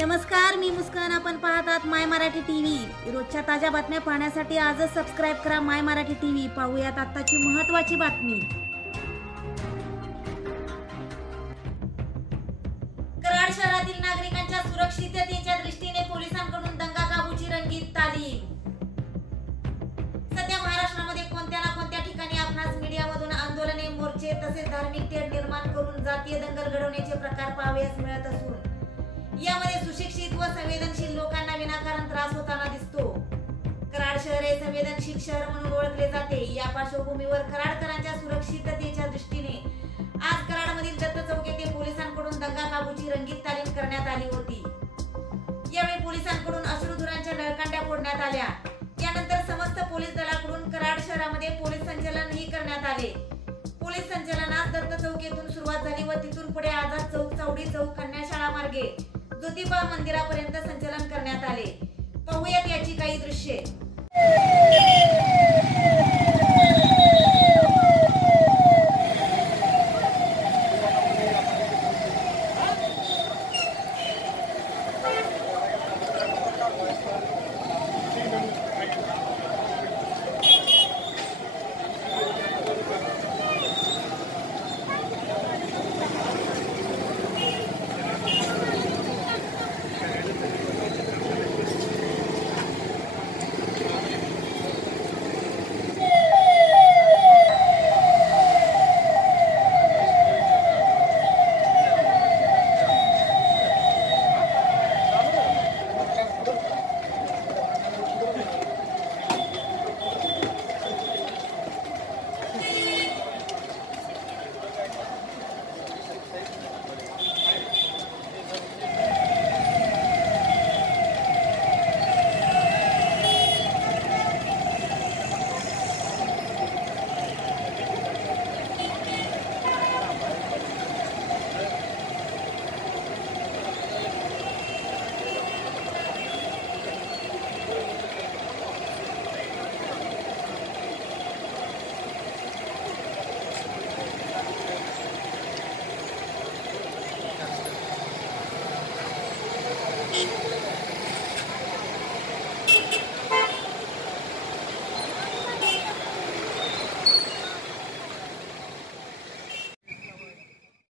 नमस्कार, मी मुस्कान. आपण पाहतात माय मराठी टीव्ही. रोजच्या ताज्या बातम्या पाहण्यासाठी आजच सबस्क्राईब करा माय मराठी टीव्ही. पाहूयात आताची महत्त्वाची बातमी. कराड शहरातील नागरिकांच्या सुरक्षिततेच्या दृष्टीने पोलिसांकडून दंगा काबूची रंगीत तालीम. सध्या महाराष्ट्रामध्ये कोणत्या ना कोणत्या ठिकाणी आपणास मीडियामधून आंदोलने, मोर्चे तसेच धार्मिक तेढ निर्माण करून जातीय दंगल घडवण्याचे प्रकार पाहावयास मिळत असून यामध्ये सुशिक्षित व संवेदनशील लोकांना विनाकारण त्रास होताना दिसतो. कराड शहर हे संवेदनशील शहर म्हणून ओळखले जाते. या पार्श्वभूमीवर कराडकरांच्या सुरक्षिततेच्या दृष्टीने आज कराडमधील दत्त चौक येथे पोलिसांकडून दंगा काबूची रंगीत तालीम करण्यात आली होती. यावेळी पोलिसांकडून अश्रुधुरांच्या नळकांड्या फोडण्यात आल्या. यानंतर समस्त पोलीस दलाकडून कराड शहरामध्ये पोलीस संचलनही करण्यात आले. पोलीस संचलनास दत्त चौक येथून सुरुवात झाली व तिथून पुढे आझाद चौक, चौडी चौक, कन्या शाळा मार्गे ज्योतिबा मंदिरापर्यंत संचलन करण्यात आले. पाहूयात याची काही दृश्ये.